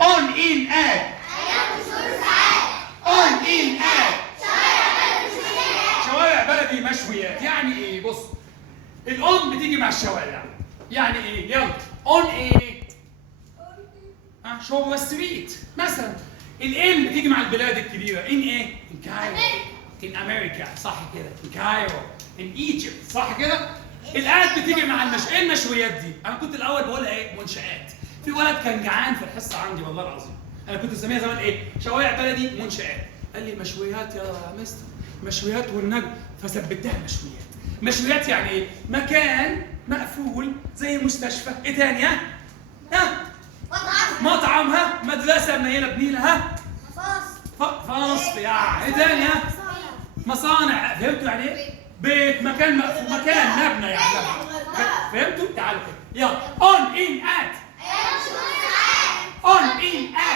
on in at أيام وشهور ساعات. on in at شوارع بلد مشويات. شوارع بلدي مشويات. يعني ايه؟ بص، الاون بتيجي مع الشوارع. يعني ايه؟ يلا on ايه؟ شو ستريت مثلا. الان بتيجي مع البلاد الكبيره. ان ايه؟ ان كايرو. ان امريكا صح كده. ان كايرو. ان ايجيبت صح كده. الات بتيجي مع ايه المشويات دي؟ انا كنت الاول بقولها ايه؟ منشآت. في ولد كان جعان في الحصه عندي والله العظيم. انا كنت اسميها زمان ايه؟ شوارع بلدي منشآت. قال لي مشويات يا مستر، مشويات والنجم. فثبتها مشويات. مشويات يعني ايه؟ مكان مقفول زي مستشفى. ايه تاني ها؟ ها؟ مطعم. ها؟ مدرسة منيلة بنيلة. ها؟ فصل. يعني ايه تاني؟ ها؟ مصانع. فهمتوا يعني ايه؟ بيت، مكان مقفول، مكان مبنى يعني. فهمتوا؟ تعالوا كده يلا. on in at أيام وشهور ساعات. on in at